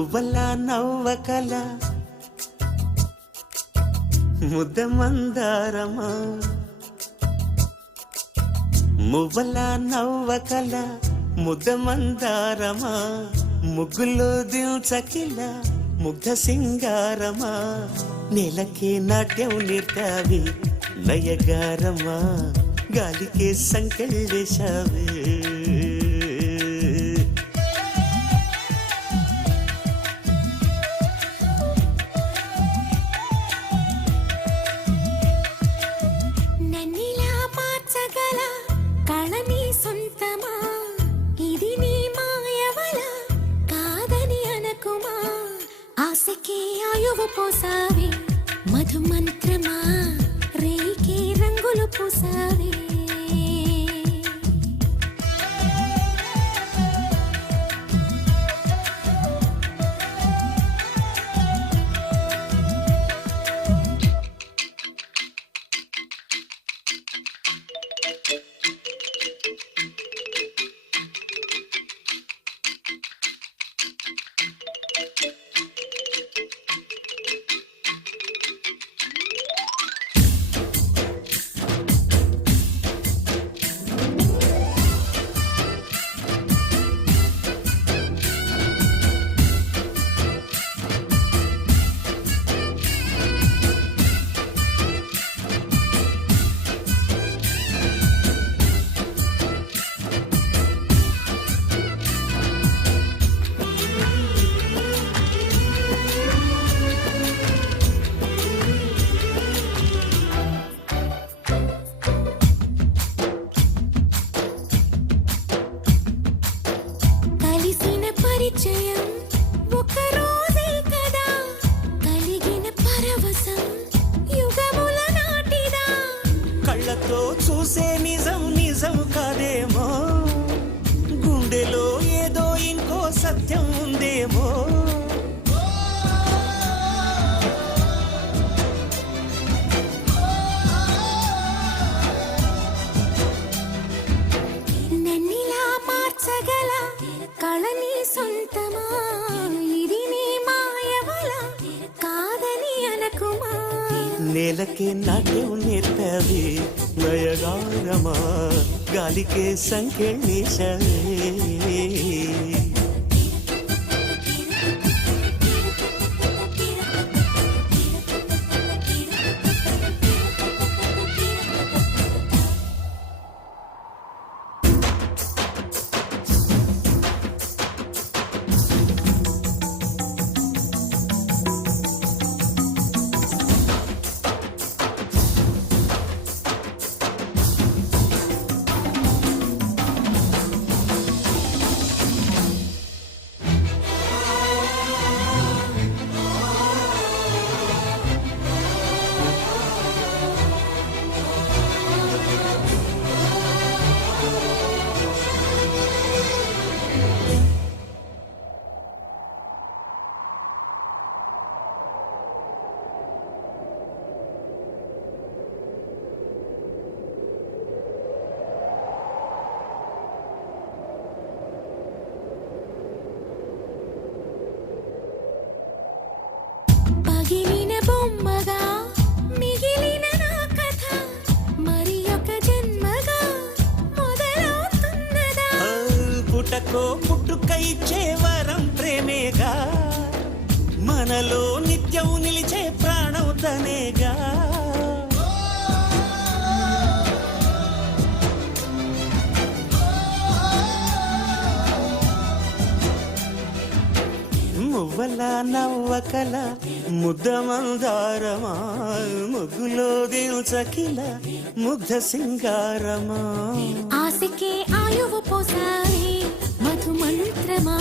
మువ్వల నవ్వకల ముద్ద మందారమా మువ్వల నవ్వకల ముద్ద మందారమా ముగ్గులో దిల్చకిల ముగ్ధ సింగారమా నేలకే నాట్యం నేర్పావి నయగారమా గాలికే సంకెళ్ళేశావే పోసావే మధు మంత్రమా రేకే రంగులు పూసావే కళ్ళతో చూసే నిజం నిజం కాదేమో గుండెలో ఏదో ఇంకో సత్యం ఉందేమో నన్నిలా మార్చగల కళని సొంతమా ఇది నీ మాయవల కాదని అనకుమా నేలకే నాట్యం నేర్పావి నయగారమా గాలికే సంకెళ్ళేశావే పగిలిన బొమ్మగా మిగిలిన నా కథ మరి ఒక జన్మగా మొదలవుతున్నదా పుటకో పుట్టుక ఇచ్చే వరం ప్రేమేగా మనలో నిత్యం నిలిచే ప్రాణం తనేగా మువ్వల నవ్వకల ముద్ద మందారమా ముగ్గులో దిల్చకిల ముగ్ధ సింగారమా ఆశకే ఆయువు పోసావే మధు మంత్రమా